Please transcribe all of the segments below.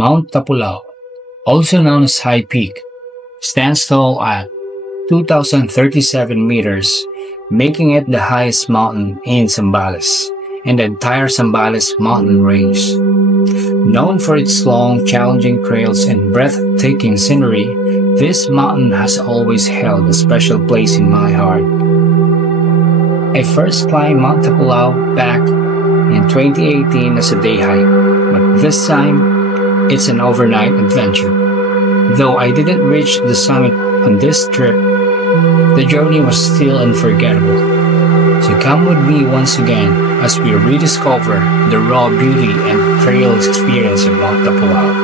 Mount Tapulao, also known as High Peak, stands tall at 2,037 meters, making it the highest mountain in Zambales and the entire Zambales mountain range. Known for its long, challenging trails and breathtaking scenery, this mountain has always held a special place in my heart. I first climbed Mount Tapulao back in 2018 as a day hike, but this time it's an overnight adventure. Though I didn't reach the summit on this trip, the journey was still unforgettable. So come with me once again as we rediscover the raw beauty and trail experience of Mount Tapulao.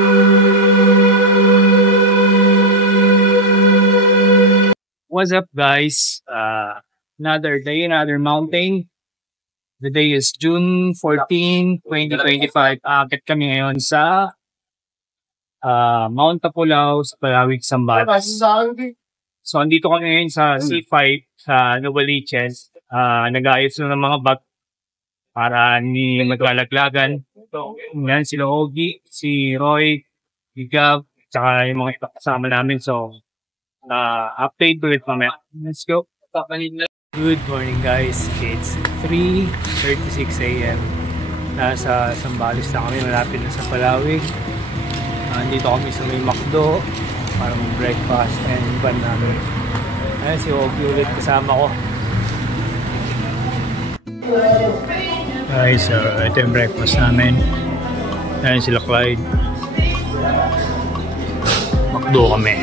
What's up, guys? Another day, another mountain. The day is June 14, 2025. Aakit kami ngayon sa Mount Tapulao sa Palawig, Zambales. So, andito kami ngayon sa C5 sa Novaliches. Nag-aayos na ng mga bag para hindi maglalaglagan. Yan, sila Ogie, si Roy, si Gav, tsaka yung mga kasama namin. So, update ulit mamaya. Let's go. Good morning, guys. It's 3:36 a.m. Nasa Zambales na kami. Malapit na sa Palawig. Andito kami sa may McDo para mag-breakfast and van namin. Ayan, si Ogie ulit kasama ko. Guys, ito yung breakfast namin. Ayan sila Clyde. McDo kami.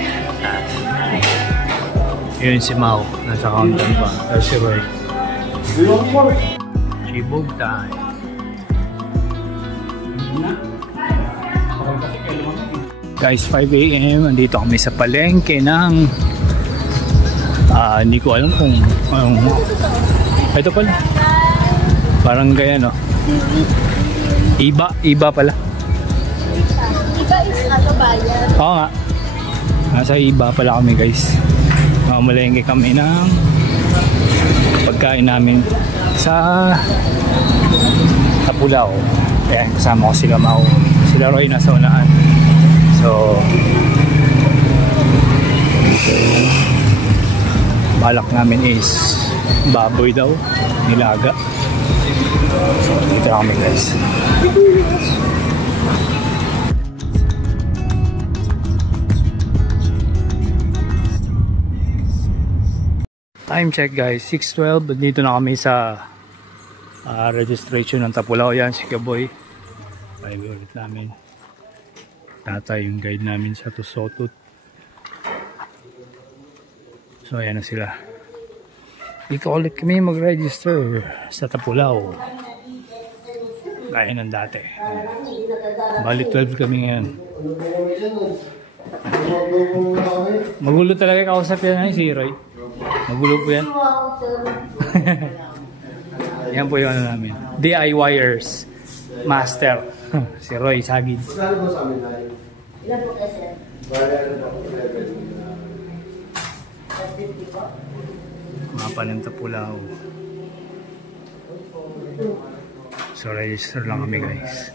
Yun si Mau, nasa counter pa. Tapos si Roy. Chibog time. Guys, 5 a.m. Andito kami sa palengke ng hindi ko alam kung ito pala. Parang gaya, no? Iba pala. Iba is ano bayan? Oo nga. Nasa Iba pala kami, guys. Malengke kami ng pagkain namin sa Tapulao. Ayan, kasama ko sila Mau. Sila Roy nasa unahan. So, balak namin is baboy daw, nilaga. So, dito na kami, guys. Time check, guys, 6:12. Dito na kami sa registration ng Tapulao. Yan, si Kaboy. Paiwi ulit namin. Tatay yung guide namin sa Tusotut. So ayan na sila. Dito ulit kami mag-register sa Tapulao. Gaya ng dati. Bali 12 kami ngayon. Magulo talaga kausap yan si Roy. Magulo po yan. Yan po yung ano namin. DIYers Master. Si Roy Sagid. Ilan po kasi? Mapa ng Tapulao. So register lang kami, guys.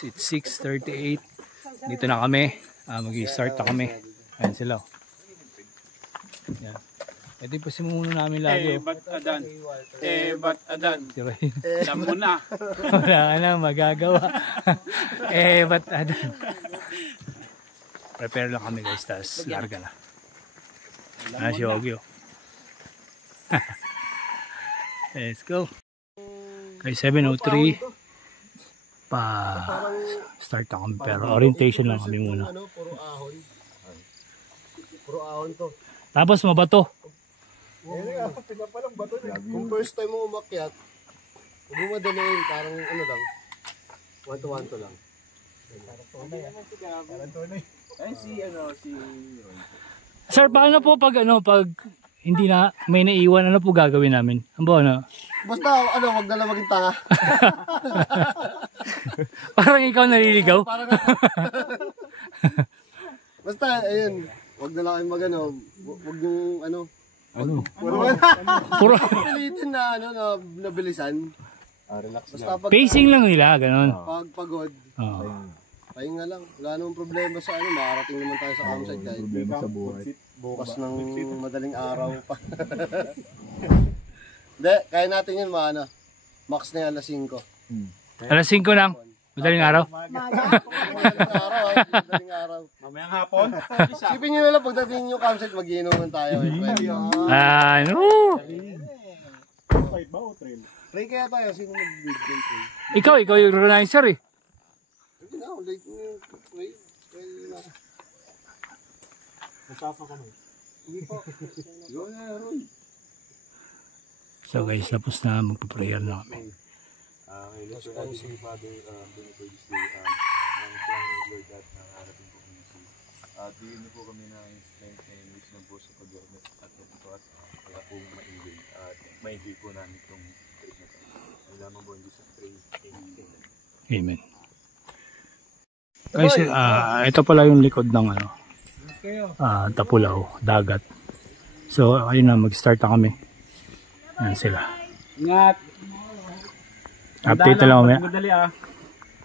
It's 6:38. Dito na kami. Mag-i-start na kami. Ayan sila. Yan. Ito yung pasimuno namin lagi. Ba't adan? Ba't adan? Alam mo na. Wala ka na magagawa. Ba't adan? Prepare lang kami, guys. Tapos larga na. Si Ogie. Let's go. Okay, 7:03. Start na kami. Pero orientation lang kami muna. Puro ahon. Puro ahon to. Tapos mabato. Kung first time mo umakyat, huwag mo madalayin, parang ano lang, 1 to 1 lang. Parang tunay. Ay, si Roy. Sir, paano po pag hindi na may naiwan, ano po gagawin namin? Ano? Basta, huwag na lang maging tanga. Parang ikaw naliligaw? Basta, ayun, huwag na lang kayo huwag yung Puro pilitin na nabilisan. Relax. Basta pacing lang nila, ganun. Pag pagod. Pahinga lang. Wala namang problema sa ano. Makarating naman tayo sa campsite kahit Problema sa buhay. bukas ng madaling araw pa. Hindi, kaya natin yun maana. Max na yan, alas 5. Alas 5 lang. Madaling araw. Madaling araw. Mamayang hapon. Sipin nyo na lang pagdating yung campsite, mag-iinuman tayo. Ano? Fight ba o trail? Try kaya tayo, sino mag-big day? Ikaw yung organizer eh. Hindi na, late mo yung try. Nasasa ka na. Hindi pa. Go na, Roy. So guys, tapos na magpaprayer na kami. Let's go si Father Benito this day. Ang plan ng Lord at nakarating po kami si bigyan niyo po kami ng strength and wisdom po sa pag-government at ito at kaya po ma-enjoy at ma-enjoy po namin itong trip na ito. Ang lamang po hindi sa pray. Amen. Guys, ito pala yung likod ng Tapulaw, dagat. So ayun na, mag-start na kami. Ayan sila. Ingat. Update na lang kami. Madali ah.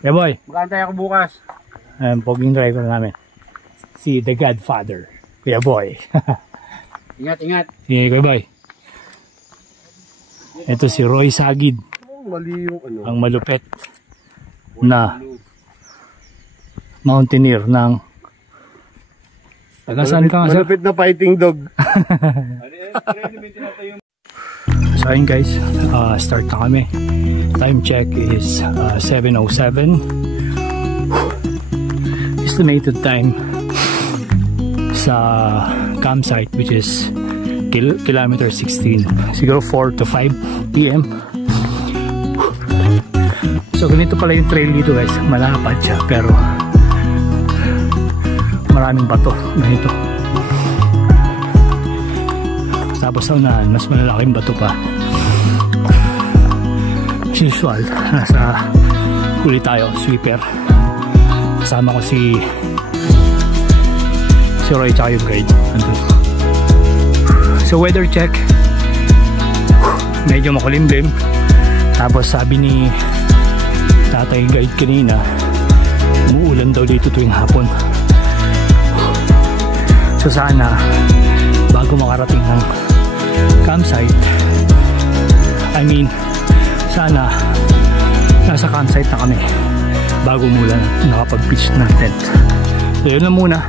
Yeah boy. Magkantay ako bukas. Ayan, poging driver namin. Si The Godfather. Kuya boy. Ingat, ingat. Sige, Kuya boy. Ito si Roy Sagid. Mali yung ano. Ang malupet na mountaineer ng taga saan ka nga sir? Malupit na fighting dog. So ayun guys, start na kami. Time check is 7:07. Estimated time sa campsite which is kilometer 16. Siguro 4 to 5 p.m. So ganito pala yung trail dito guys. Malapad siya pero maraming bato. Ganito. Tapos sa unahan, mas malalaking bato pa. As usual, nasa huli tayo, sweeper. Kasama ko si Roy tsaka yung guide. So weather check, medyo makulimlim. Tapos sabi ni tatay guide kanina, umuulan daw dito tuwing hapon. So sana bago makarating ng campsite, sana nasa campsite na kami bago mula nakapag-pitch ng tent. So yun lang muna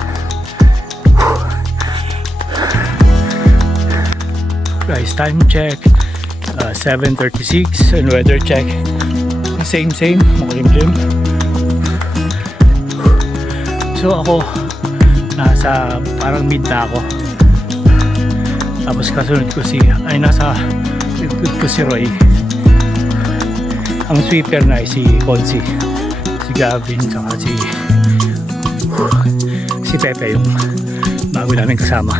guys. Time check 7:36 and weather check same makulimlim. So ako nasa parang mid na ako. Tapos kasunod ko nasa likod ko si Roy. Ang sweeper na ay si Ponzi, si Gavin, saka si Pepe yung bago namin kasama.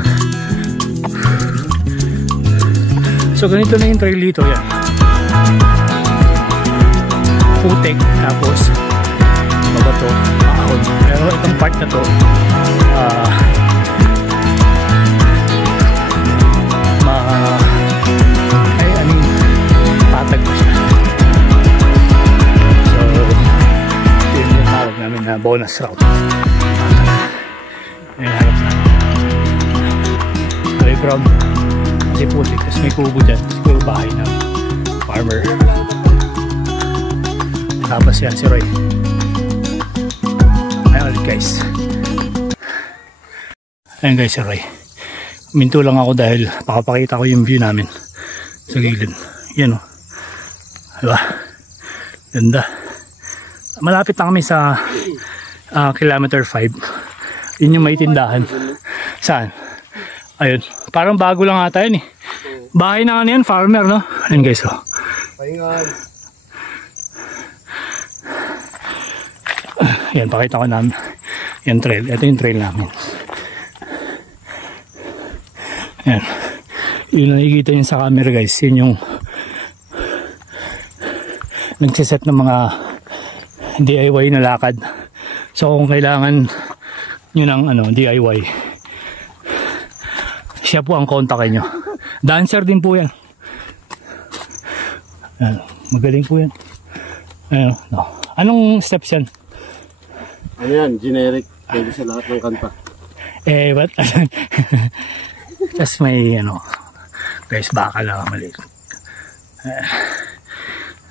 So ganito na yung trail dito yan. Putik, tapos mabato, ahon. Pero itong part na to patag pa siya. So yun yung tawag namin na bonus route. Ayun, harap na Roy Brown kasi putik, tapos may kubo dyan, siguro bahay ng farmer. Tapos yan si Roy. Ayun ulit guys. Ayun guys si Roy. Minto lang ako dahil pakapakita ko yung view namin sa gilid. Yan o. Diba? Ganda. Malapit na kami sa kilometer 5. Yun yung may tindahan. Saan? Ayun. Parang bago lang ata yun eh. Bahay na ano yan, farmer no? Ayun guys o. Pahingan. Yan, pakita ko namin. Yan trail. Ito yung trail namin. Yan. Yung nakikita nyo sa camera guys, yun yung nagsiset ng mga DIY na lakad. So kung kailangan nyo ng DIY, siya po ang kontakin nyo. Dancer din po yan. Yan. Magaling po yan. Ayun, no. Anong steps yan? Ano yan, generic. Pwede sa lahat ng kanta. But, tas may, guys, baka lang mali.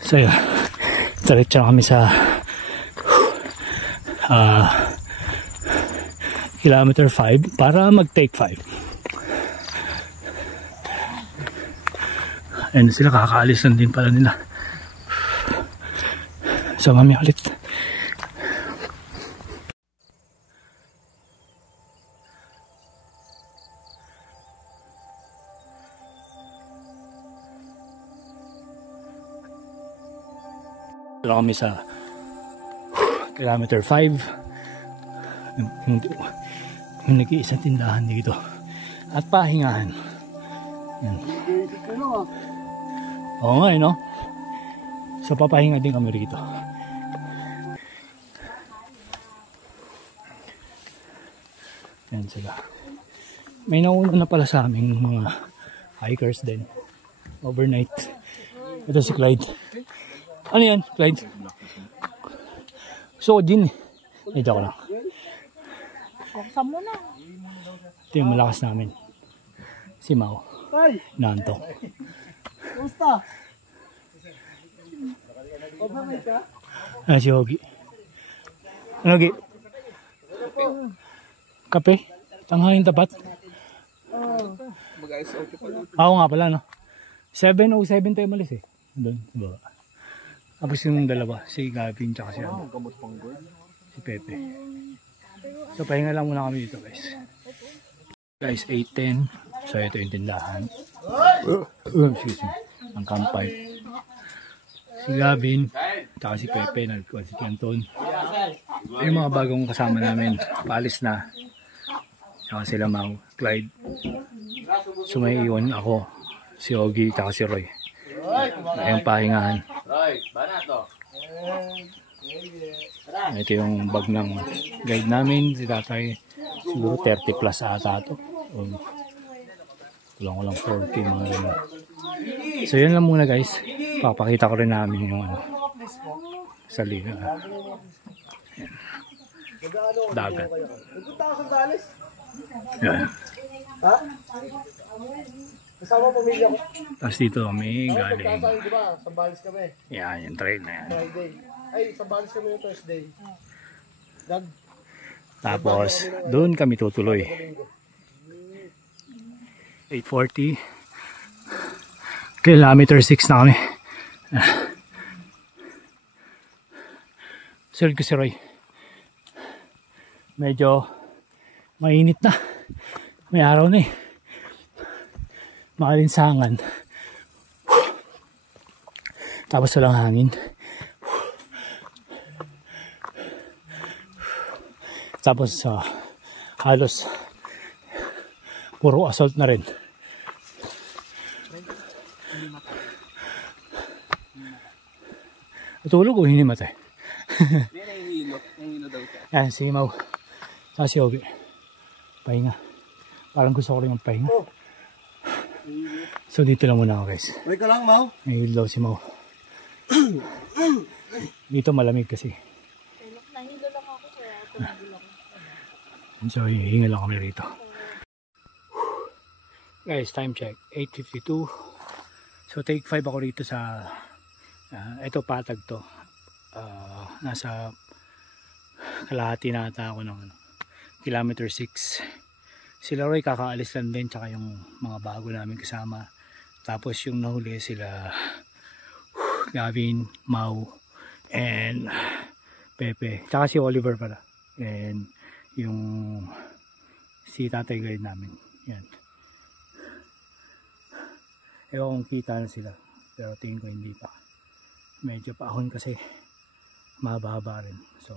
So, yun. Diretso kami sa kilometer 5 para mag-take 5. Ayun sila, kakaalis lang din pala nila. So, mamaya ulit. Dito kami sa kilometer 5. Yung nag-iisang tindahan dito. At pahingahan. Yan. Oo nga, no? So, papahinga din kami rito. Yan sila. May nauna na pala sa aming mga hikers din. Overnight. Ito si Clyde. Ano yan, Clyde? So, Jin. Ito ko lang. Buksan mo na. Ito yung malakas namin. Si Mau. Nantok. Kumusta? Si Hogi. Ano, Hogi? Kape? Tanghayang tapat? Oo nga pala, no? 7:07 tayo malis eh. Doon, sa baba. Tapos yung dalawa, si Gavin tsaka si si Pepe. So pahinga lang muna kami dito, guys. Guys, 8:10. So ito yung tindahan. Excuse me. Ang campfire. Si Gavin, tsaka si Pepe, si Canton. Yung mga bagong kasama namin, paalis na. Tsaka sila Mau, Clyde. So may iwan ako, si Ogie, tsaka si Roy. Ayun pahingahan. Ito yung bag ng guide namin, si tatay. Siguro 30 plus ata ito. Kulang 40 mga ganun. So yun lang muna, guys. Papakita ko rin namin yung sa liga. Dagat. Yan. Kasama pamilya ko. Tapos dito kami galing. Di ba? Sambales kami. Yan, yung trail na yan. Friday. Ay, Sambales kami yung Thursday. Tapos, doon kami tutuloy. 8:40. Kilometer 6 na kami. Sunod ko si Roy. Medyo mainit na. May araw na eh. Makalinsangan. Tapos walang hangin. Tapos halos puro assault na rin. Natulog o hinimatay? Yan, si Mau. Saka si Ogie. Pahinga. Parang gusto ko rin yung pahinga. So dito lang muna ako, guys. Wait ka lang, Mau. May ilaw si Mau. Dito malamig kasi. Nahilo lang ako kaya tumigil ako. So hihinga lang kami rito. Guys, time check. 8:52. So take 5 ako rito sa ito patag to. Nasa kalahati na ata ako ng kilometer 6. Sila Roy kakaalis lang din, tsaka yung mga bago namin kasama. Tapos yung nahuli sila Gavin, Mau, and Pepe. Tsaka si Oliver pala. And yung si tatay guide namin. Yan. Ewan kung kita na sila. Pero tingin ko hindi pa. Medyo paahon kasi mababa rin. So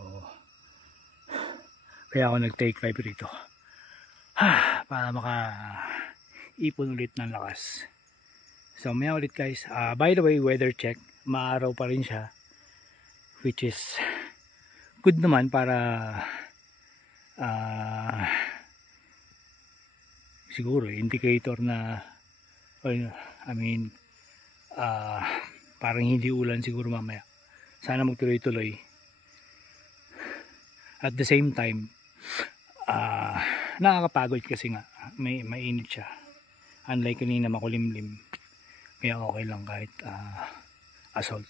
kaya ako nag-take 5 rito. Para maka-ipon ulit ng lakas. So maya ulit, guys. By the way, weather check. Maaraw pa rin siya. Which is good naman para siguro indicator na parang hindi ulan siguro mamaya. Sana magtuloy-tuloy. At the same time, nakakapagod kasi nga may mainit siya. Unlike kanina makulimlim, kaya okay lang kahit assault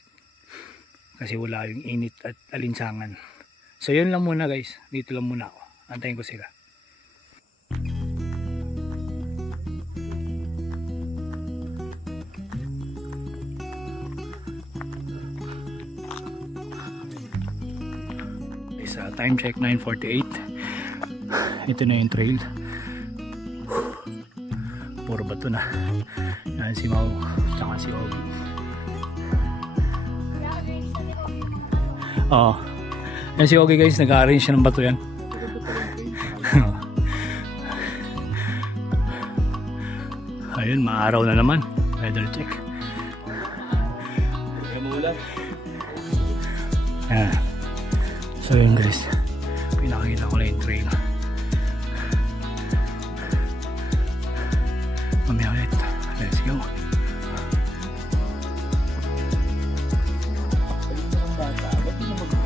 kasi wala yung init at alinsangan. So yun lang muna guys, dito lang muna ako, antayin ko sila. Time check 9:48. Ito na yung trail. Puro bato na. Yan si Mau tsaka si Ogie. Yan si Ogie guys, nag-arrange siya ng bato yan. Ayun, maaraw na naman. Weather check. Yan. So yun guys, pinakita ko na yung trail. Mamaya ulit, let's go.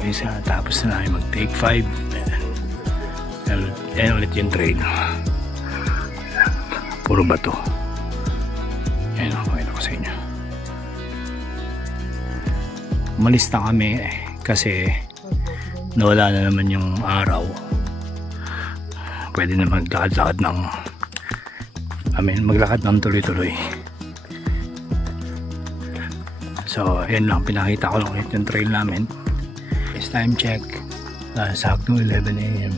Guys, tapos na namin mag take 5. Yan ulit yung trail. Puro bato. Yan, pakita ko sa inyo. Umalis na kami kasi nawala na naman yung araw. Pwede na maglakad-lakad ng maglakad ng tuloy-tuloy. So yan lang, pinakita ko lang ulit yung trail namin. It's time check, sakto 11 AM.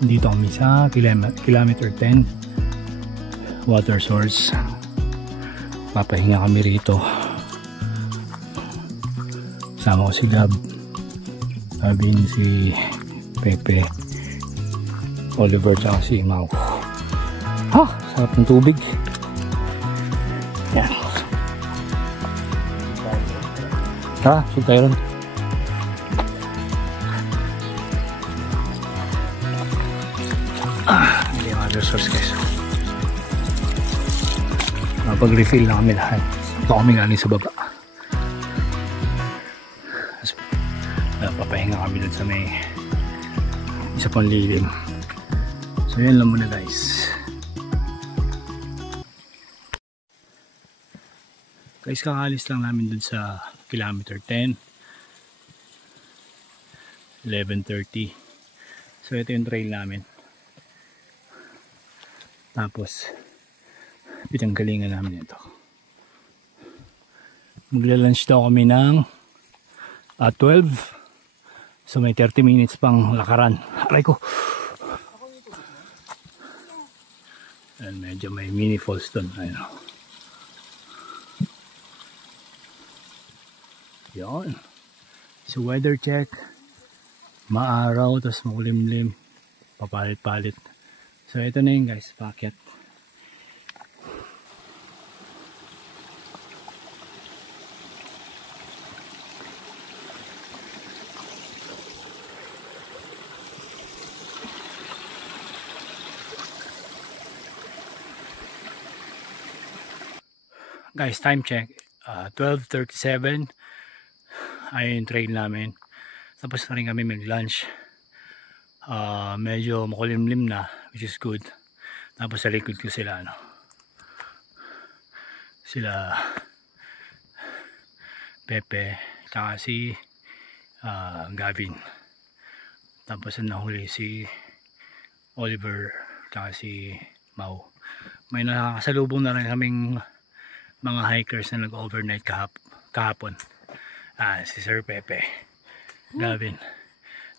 Dito kami sa kilometer 10 water source. Papahinga kami rito. Sama ko si Gab, sabi ni si Pepe, Oliver tsaka si Mau. Sarap ng tubig. Yan. Tara, sug tayo ron. Hindi yung other source guys. Pag-refill na kami lahat. Ito kami galing sa baba. Papahinga kami dun sa may isa pang lilim. So yan lang muna guys. Guys, kakalis lang namin dun sa kilometer 10, 11:30. So ito yung trail namin. Tapos pinanggalingan namin ito. Magla-lunch daw kami ng 12. So may 30 minutes pang lakaran. Aray ko. And medyo may mini falls doon. Ayun. Yan. So weather check. Maaraw, tapos makulimlim. Papalit-palit. So ito na yun guys. Packet. Guys, time check 12:37. Ayun yung trail namin. Tapos na rin kami mag lunch. Medyo makulimlim na, which is good. Tapos sa likod ko sila sila Pepe tsaka si Gavin. Tapos nahuli si Oliver tsaka si Mau. May nakakasalubong na rin kaming mga hikers na nag-overnight kahapon. Si Sir Pepe, Gavin.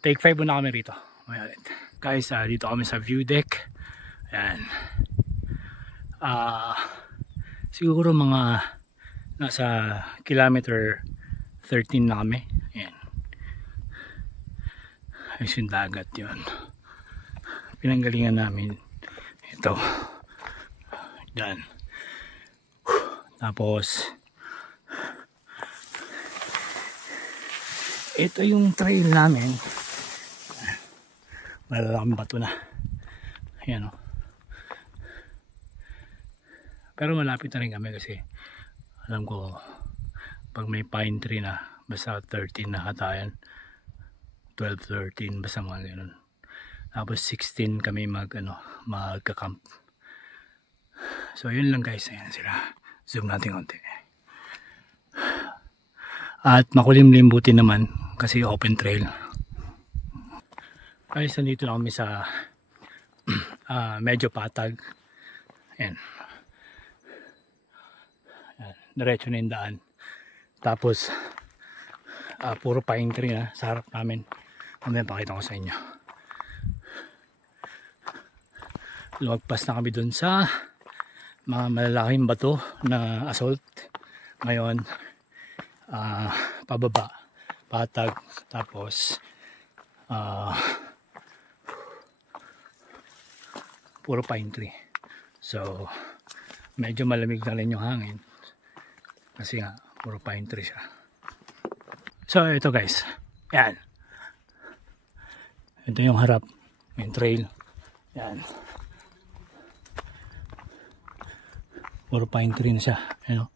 Take 5 muna kami rito. May ulit. Guys, dito kami sa view deck. Ayan. Siguro mga nasa kilometer 13 na kami. Ayan. Ayos yung dagat yun. Pinanggalingan namin ito. Diyan. Tapos ito yung trail namin. Malalaking bato na. Ayan o. Pero malapit na rin kami kasi alam ko pag may pine tree na basta 13 na hatayan, 12, 13, basta mga ganun. Tapos 16 kami magka-camp. So yun lang guys, ayan sila. Zoom natin konti. At makulimlim buti naman kasi open trail. Guys, nandito na kami sa medyo patag. Ayan. Diretso na yung daan. Tapos puro pine tree na sa harap namin. Mamaya pakita ko sa inyo. Lumagpas na kami dun sa mga malalaking bato na assault. Ngayon pababa, patag, tapos puro pine tree. So medyo malamig na rin yung hangin kasi nga puro pine tree siya. So ito guys, yan, ito yung harap, yung trail, yan, puro pine tree na siya, you know?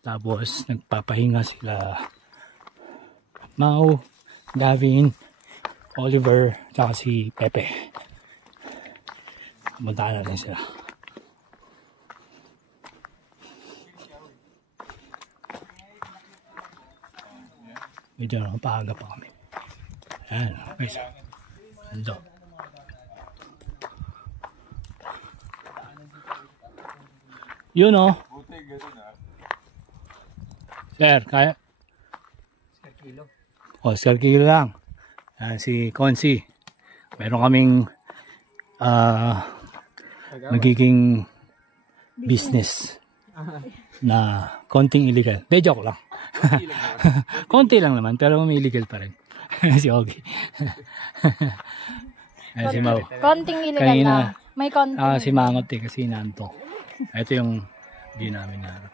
Tapos nagpapahinga sila Mau, Gavin, Oliver, tsaka si Pepe. Puntaan natin sila. Medyo paaga pa kami. Ayan, guys. Ando. Yun o. Sir, kaya? O, scar kilo lang. Ayan, si Consi. Meron kaming magiging business na konting illegal. De, joke lang. Konti lang naman, pero may illegal pa rin. Si Ogie. Ayan, si Mau. Konting illegal Kanina, lang. May konting. si Mangot kasi nanto. Ito yung view namin na harap.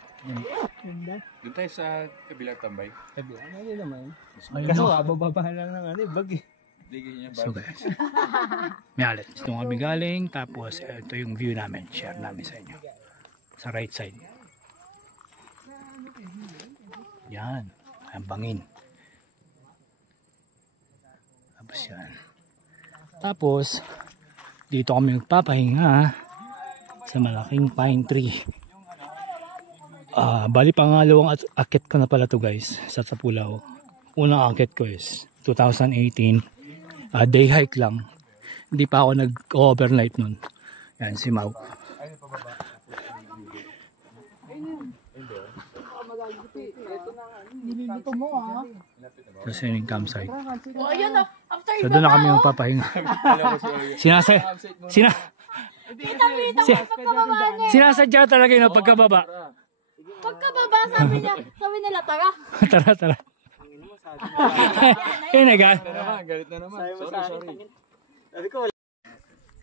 Doon tayo sa kabila tambay. Kabila na rin naman. Ayun, Kaso no. bababa lang ng bag eh. So guys, may alit. Ito kami galing, tapos ito yung view namin. Share namin sa inyo. Sa right side. Yan. Ang bangin. Tapos yan. Tapos, dito kami magpapahinga sa malaking pine tree. Bali pangalawang akit ko na pala to guys sa Tapulaw. Unang akit ko is 2018. Day hike lang. Hindi pa ako nag-overnight nun. Yan si Mau. Nililito mo ah. Kasi yun yung campsite. O ayun na. After So doon na kami magpapahinga. Sinasadya talaga yun pagkababa. Pagkababa, sabi nila, tara. Tara. Yun na gan. Galit na naman. Sorry.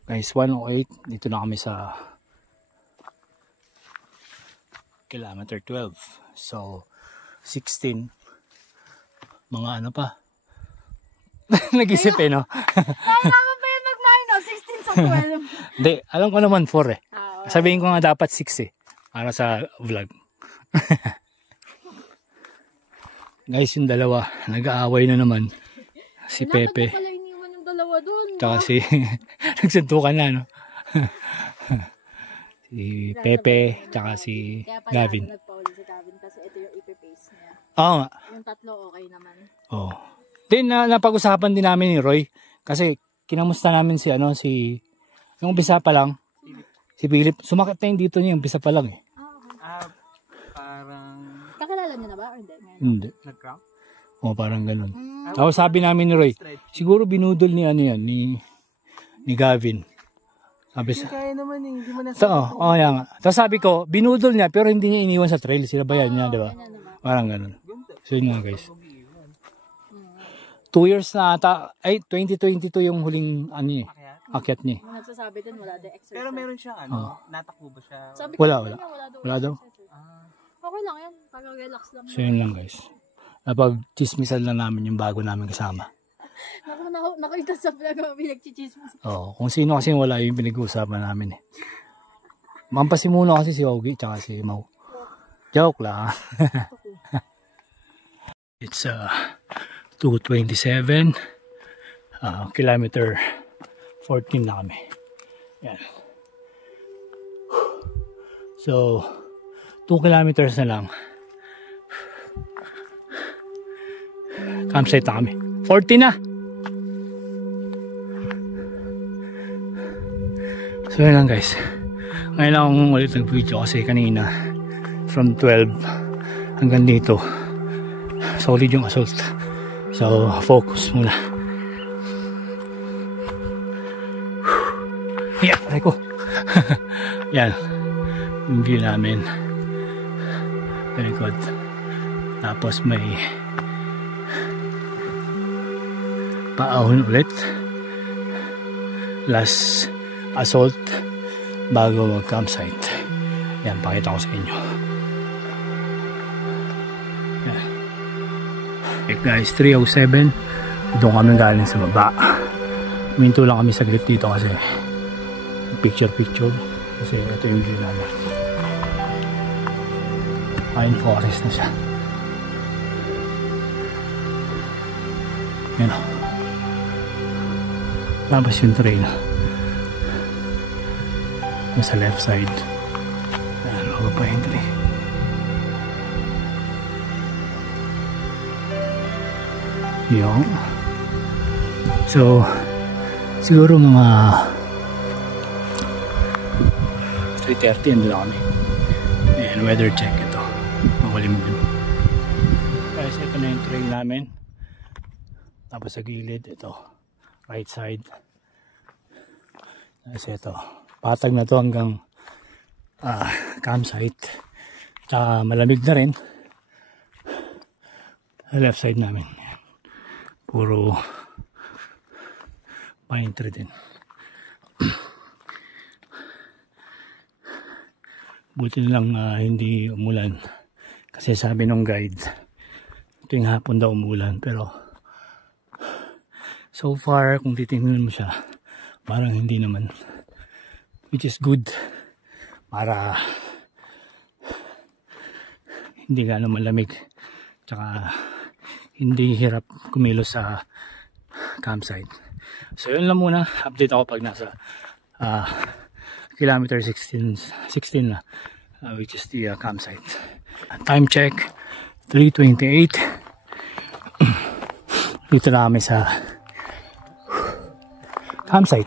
Guys, 108. Dito na kami sa kilometer 12. So, 16. Mga ano pa. Nag-isip no? Kailangan ba yun mag-9 16 sa 12? Hindi, alam ko naman 4 eh. Sabihin ko nga dapat 6 eh. Para sa vlog. Guys, yung dalawa, nag-aaway na naman. Si Pepe. Dapat pala iniwan yung dalawa dun. Tsaka si, nagsuntukan na, no? Si Pepe, tsaka si Gavin. Kaya pala nagpauli si Gavin kasi ito yung ipipace niya. Oo nga. Yung tatlo okay naman. Oo. Then, napag-usapan din namin ni Roy. Kasi, kinamusta namin si, yung umpisa pa lang, si Philip. Sumakit na yung dito niya, yung umpisa pa lang eh. Parang Kakilala niyo na ba? Or hindi? Hindi. nag-cramp. O, parang ganun. Tapos sabi namin ni Roy, siguro binudol ni ni Gavin. Sabi sa... Kaya naman eh, hindi mo na yan nga. Tapos sabi ko, binudol niya pero hindi niya iniwan sa trail. Sinabayan niya, di ba? Parang ganun. So yun nga guys. 2 years na ata, 2022 yung huling akyat niya. Yung nagsasabi dun, wala din exercise. Pero meron siyang natakbo ba siya? Sabi ko Wala. sa kanya, Wala daw. Okay lang yan. Para relax lang. So yun lang guys. Napag-chismisal na namin yung bago namin kasama. Nakita sa vlog mo, pinagchichismis. Oo, kung sino kasi wala yung pinag-uusapan namin eh. Mampasimuno kasi si Ogie tsaka si Mau. Joke lang. It's 2:27. Kilometer 14 na kami. Yan. So, 2 kilometers na lang. Campsite na kami. 40 na! So, yun lang guys. Ngayon lang akong ulit nag-video kasi kanina from 12 hanggang dito solid yung assault. So, focus muna. Yeah, aray ko. Yan. Yung view namin. Very good. Tapos may paahon ulit. Last assault bago mag-campsite. Yan, pakita ko sa inyo. Yan. Okay guys, 3:07. Doon kami galing sa baba. Minto lang kami saglit dito kasi picture kasi ito yung view namin. Pine forest na siya. Yan o. Tapos yung trail sa left side. Ayan, mga pine tree. Yung so siguro mga 3:30 andun na kami. Ayan, weather check ito. Makulimlim. Guys, ito na yung trail namin. Tapos sa gilid, ito. Right side. Tapos ito. Patag na to hanggang campsite. Tsaka malamig na rin. Sa left side namin. Ayan. Puro pine tree din. Buti lang hindi umulan kasi sabi nung guide tuwing hapon daw umulan, pero so far kung titingnan mo siya parang hindi naman, which is good para hindi gano'ng malamig tsaka hindi hirap kumilos sa campsite. So yun lang muna, update ako pag nasa kilometer 16 na, which is the campsite. Time check 3:28. Dito na kami sa campsite.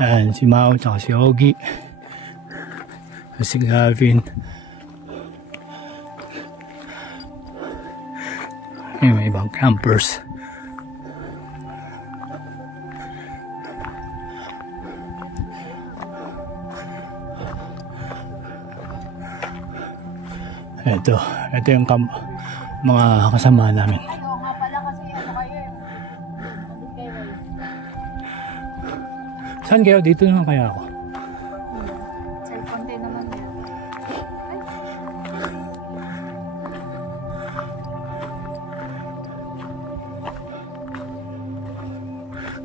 And si Mao at si Ogie, si Gavin. May ibang campers. Ito yung mga kasama namin. Oo nga pala kasi ano kayo eh. Andun kayo eh. Saan kayo? Dito naman kaya ako. Cellphone din naman yun.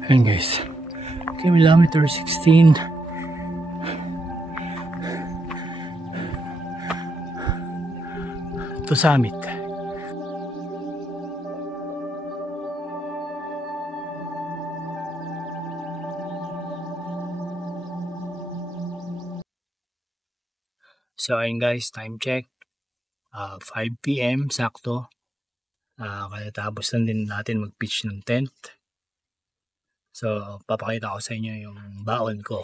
Ayan guys. Kilometer 16. To summit. So ayun guys, time check 5 PM sakto. Kaya tapos lang din natin mag-pitch ng tent. So papakita ko sa inyo yung baon ko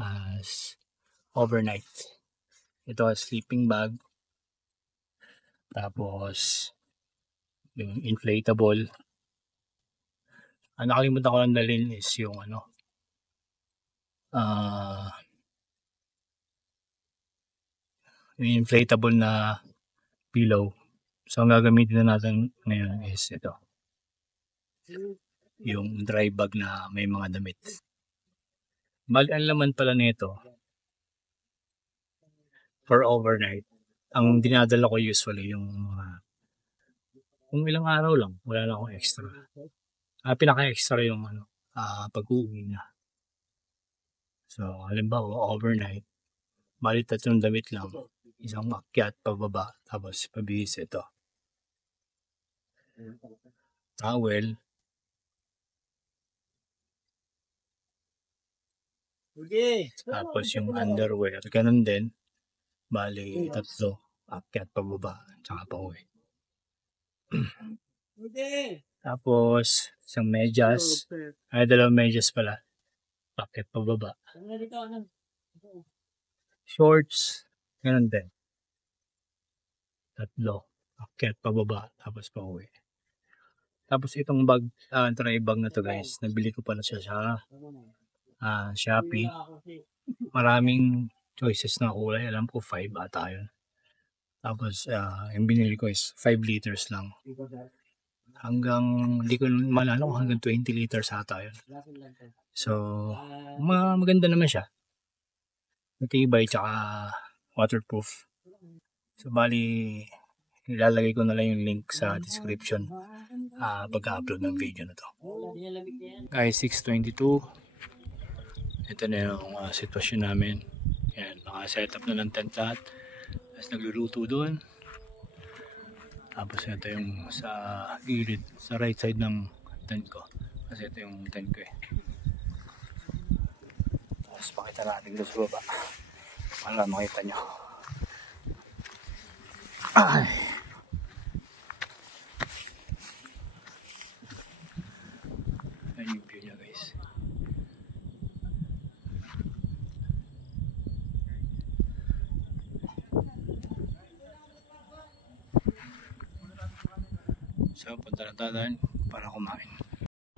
as overnight. Ito sleeping bag. Tapos yung inflatable. Ang nakalimutan ko lang dalhin is yung yung inflatable na pillow. So ang gagamitin na natin ngayon is ito. Yung dry bag na may mga damit. Bali ang laman pala nito for overnight. Ang dinadala ko usually yung kung ilang araw lang, wala lang akong extra. Pinaka-extra yung pag-uwi na. So, halimbawa, overnight, Bali, 3 damit lang. Isang akyat, pababa, tapos pabihis ito. Towel. Tapos yung underwear. Ganun din. Bali, 3. Akyat, pababa, tsaka pauwi. Tapos, isang medyas. Ay, 2 medyas pala. Akyat, pababa. Shorts. Ganun din. 3. Akyat, pababa, tapos pauwi. Tapos itong bag, try bag na to guys. Nabili ko pala siya sa Shopee. Maraming choices na kulay. Alam ko 5 ata yun. Tapos yung binili ko is 5 liters lang. Hanggang, hindi ko malala kung hanggang 20 liters ata yun. So, maganda naman siya. Matibay tsaka waterproof. So, bali, ilalagay ko na lang yung link sa description pag-upload ng video na to. Guys, 6:22. Ito na yung sitwasyon namin. Yan, naka-setup na ng tent lahat. Tapos nagluluto doon. Tapos ito yung sa gilid, sa right side ng tent ko. Kasi ito yung tent ko eh. Tapos pakita natin dito sa baba. Para makita nyo. Ay. Ayan yung view niya guys. So, punta na tayo para kumain.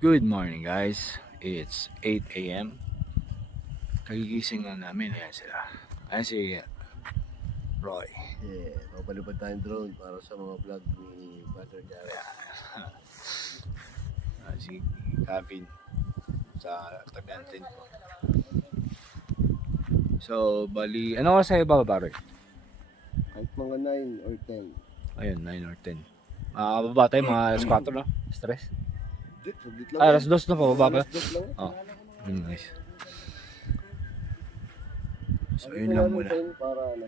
Good morning guys. It's 8 AM. Kagigising lang namin. Ayan sila. Ayan si Roy. Yeah, papalipad tayong drone para sa mga vlog ni Brother Gary. Si Kevin sa tagantin ko. So, bali, ano ka sa'yo ba, Roy? Kahit mga 9 or 10. Ayun, 9 or 10. Baba tayo, mga alas 4 na. Stress. Saglit lang. Alas 2 na, pababa pa. Alas 2 lang. Oh, nice. So, yun lang muna. Para ano.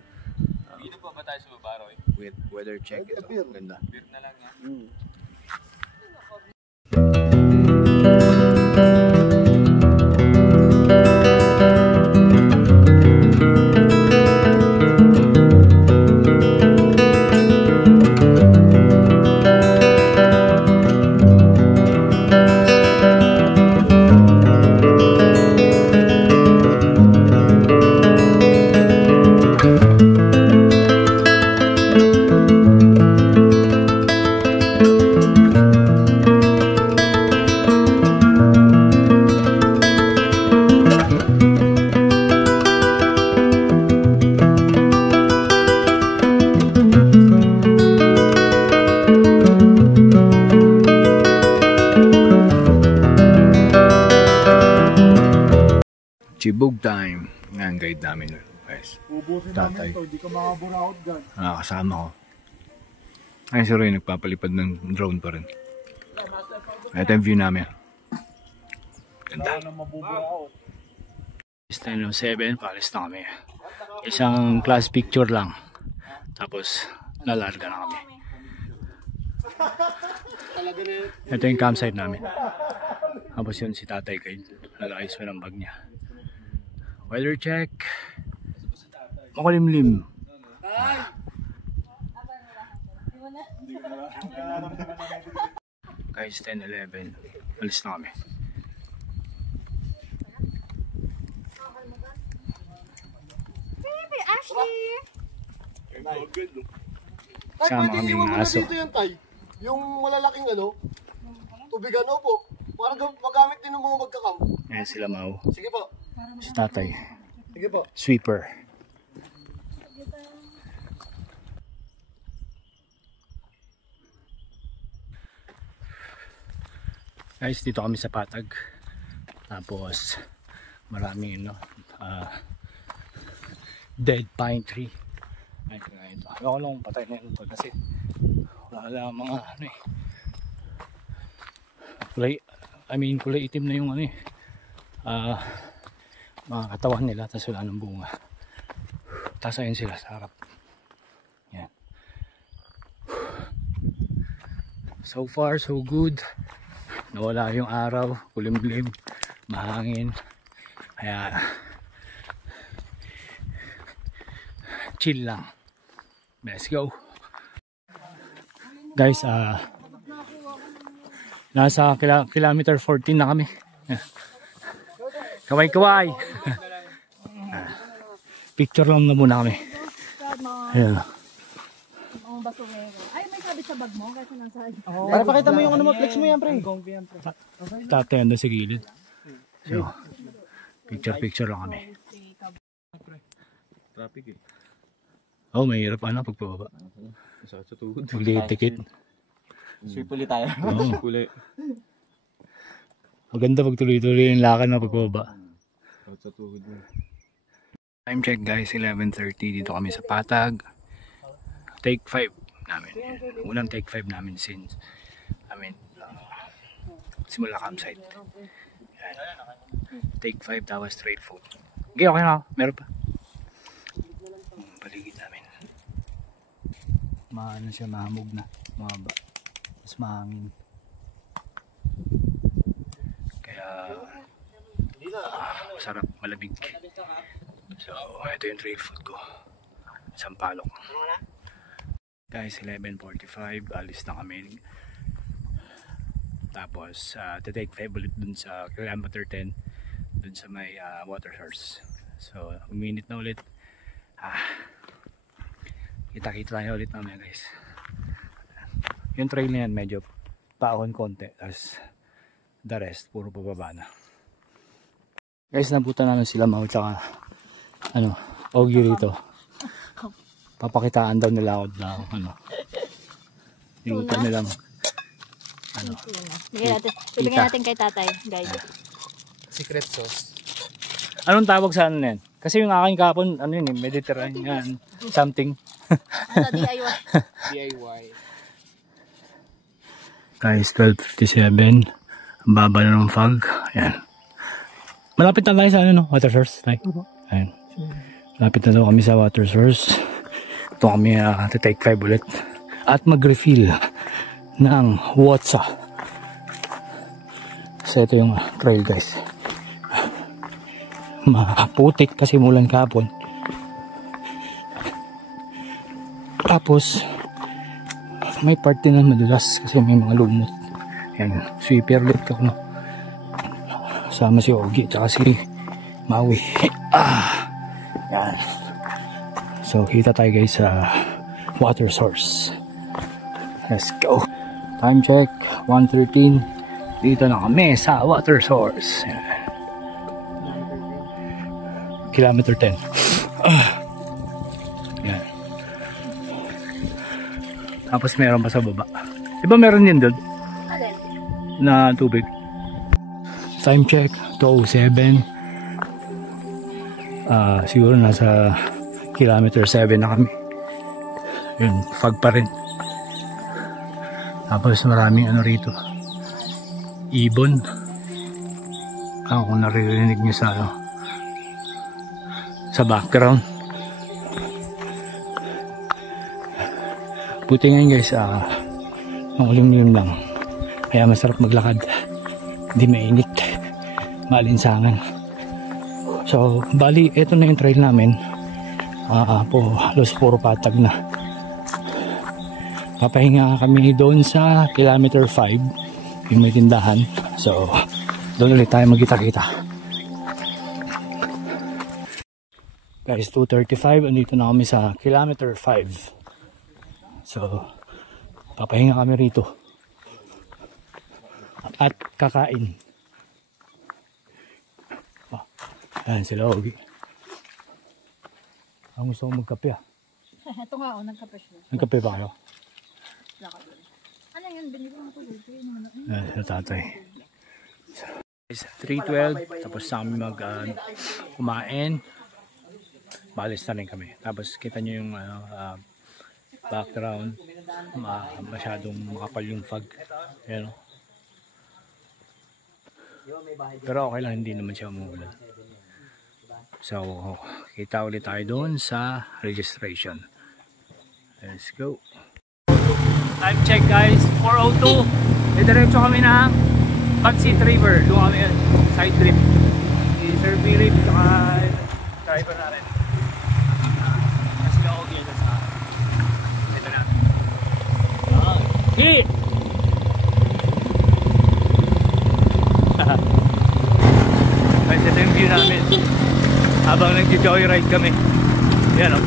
Dito pa ba tayo sa baba, Roy? With weather check ito. Ganda. Beer na lang yan. Chibog time. Nga ang guide namin guys. Ubusin Tatay. namin to, di ka makaburaot dyan. Kasama ko. Ayun si Roy, nagpapalipad ng drone pa rin. Ito yung view namin. Ganda. It's 10:07, paalis na kami. Isang class picture lang. Tapos, lalarga na kami. Ito yung campsite namin. Tapos yun si tatay guide. Nag-ayos pa ng bag niya. Weather check. Makulimlim. Guys, 10:11. Alis na kami. Baby, Ashley! Sama kami ng aso. Dito yan, Tay. Yung malalaking ano, tubigan po. Para magamit din ng mga magkakam. Ayan sila Mau. Sige po. Si tatay. Sige po. Sweeper. Guys, dito kami sa Patag. Tapos maraming dead pine tree. Ay, ito. Ako lang patay na ito kasi wala lang mga ano eh. Kulay itim na yung ano eh. Mga katawan nila, tapos wala ng bunga. Tapos ayun sila sa harap. Yan. So far, so good. Nawala yung araw, kulimlim, mahangin. Kaya chill lang. Let's go. Guys, nasa kilometer 14 na kami. Kaway-kaway. Picture lang na muna kami. Ayan. Ang basungero. Ay, may sabit sa bag mo kasi nasa... Para pakita mo yung ano mo, flex mo yan, pre. Tatayan doon sa gilid. So, picture lang kami. Traffic eh. Oh, mahirap pagpababa. Sakit sa tuhod. Magli-tikit. Sweep ulit tayo. Oo. Kulay. Maganda pag tuloy-tuloy yung lakad na pagpababa. Sakit sa tuhod mo. Time check guys, 11:30. Dito kami sa Patag. Take 5 namin. Unang take 5 namin since simula campsite. Yan. Take 5 tapos straight food. Okay na. Meron pa. Paligid namin. Maano siya, mahamog na. Mahaba. Mas mahangin. Kaya masarap, malamig. So, ito yung trail food ko. Sampalok. Guys, 11:45. Alis na kami. Tapos, take 5 ulit dun sa kilometer 10. Dun sa may water source. So, uminit na ulit. Kita-kita tayo ulit mamaya guys. Yung trail na yan medyo paahon konti. Tapos, the rest, puro pababa na. Guys, nabutan namin sila Mau tsaka Ogie rito. Papakitaan daw nila ako na yung nilang Bigyan natin kay tatay, guys. Secret sauce. anong tawag sa ano yan? Kasi yung aking kapon, Mediterranean something. DIY. DIY. Guys, 12:57. Ang baba na ng fog. Ayan. Malapit na tayo sa water source. Ayan. Malapit na daw kami sa water source. Ito kami take 5 ulit. At mag-refill ng water. So ito yung trail guys. Maputik kasi mulan kahapon. Tapos may part din na madulas kasi may mga lumot. Yan, sweeper ulit ako. Sama si Ogie tsaka si Maui. Yan. So kita tayo guys sa water source. Let's go. Time check 1:13. Dito na kami sa water source. Yan. Kilometer 10. Yan. Tapos meron pa sa baba. Diba meron din doon? Na tubig. Time check 2:07. Siguro nasa kilometer 7 na kami. Yun, fog pa rin. Tapos maraming rito. Ibon. Kung naririnig nyo sa background. Buti ngayon guys, ang ulim-ulim lang. Kaya masarap maglakad. Hindi mainit. Malinsangan. So, bali, ito na yung trail namin. Halos puro patag na. Papahinga kami doon sa kilometer 5. Yung may tindahan. So, doon ulit tayo magkita-kita. Guys, 2:35. Andito na kami sa kilometer 5. So, papahinga kami rito. At kakain. Ayan sila, Ogie. Ang gusto kong magkape Ito nga, nagkape siya. Nagkape ba kayo? Ano yun? Binili mo ito. Ayan sila tatay. So, 3:12. Tapos sa kami kumain. Balis na rin kami. Tapos kita nyo yung background. Masyadong makapal yung fog. Ayan. Pero okay lang, hindi naman siya umuulan. So, kita ulit tayo doon sa registration. Let's go. Time check guys, 4:02. Diretso kami ng Bagsit River. Doon kami side trip. Si Sir Philip at driver na rin. Mas okay na sa ito na. Hit! Guys, ito yung view namin habang nag-joyride kami. Yan o.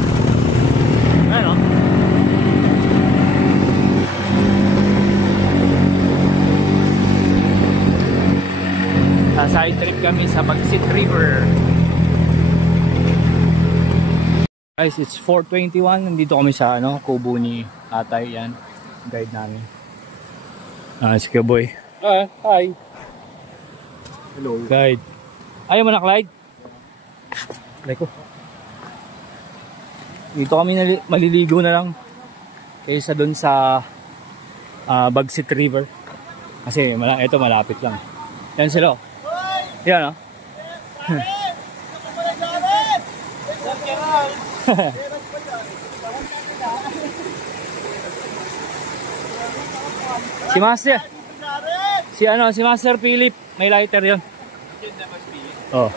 Yan o. Side trip kami sa Bagsit River. Guys, it's 4:21. Nandito kami sa kubo ni Tatay. Yan, guide namin. Si Kaboy. Hi. Hello. Guide. Ayaw mo na, Clyde? Like ko. Dito kami maliligo na lang kaysa dun sa Bagsit River. Kasi ito malapit lang. Yan sila. Yan o. Si Master. Si Master Philip, may lighter 'yon. Oh.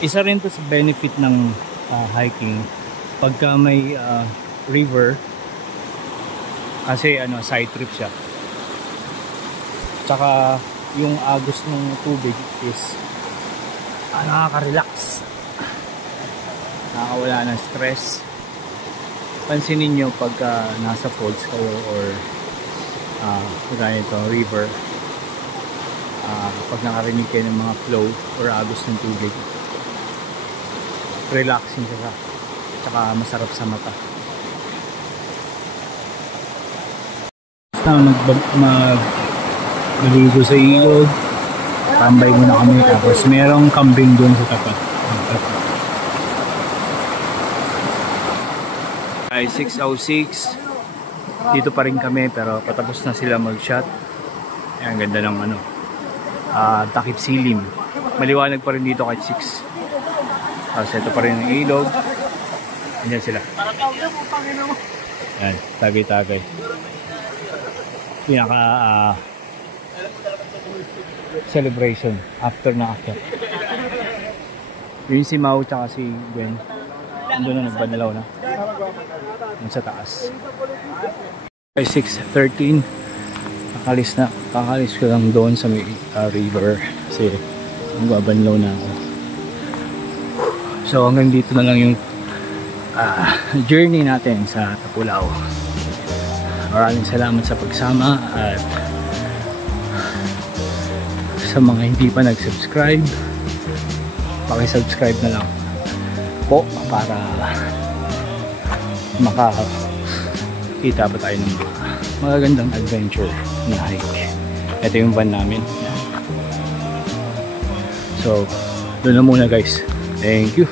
Isa rin to sa benefit ng hiking pagka may river kasi side trip siya. Tsaka yung agos ng tubig is nakaka-relax, nakakawala ng stress. Pansinin nyo pagka nasa falls kayo or ganito river, pag nakarinig kayo ng mga flow or agos ng tubig, relaxing siya, tsaka masarap sa mata. Maligo sa ilog, tambay muna kami, tapos merong kambing doon sa tapat. Ay 6:06, dito pa rin kami pero patapos na sila mag-shot. Ang ganda ng takip silim, maliwanag pa rin dito kahit 6. Tapos ito pa rin ang ilog. Ayan sila. Ayan, tagay-tagay. Pinaka celebration after na akyat. Yun si Mau tsaka si Gwen, doon na nagbanalaw na sa taas. Ay 6:13, kakalis ko lang doon sa may river kasi nagbabanlaw na ako. So hanggang dito na lang yung journey natin sa Tapulaw. Maraming salamat sa pagsama at sa mga hindi pa nag-subscribe, paki-subscribe na lang po para makakita pa tayo ng magagandang adventure na hike. Ito yung van namin. So, doon na muna guys. Thank you.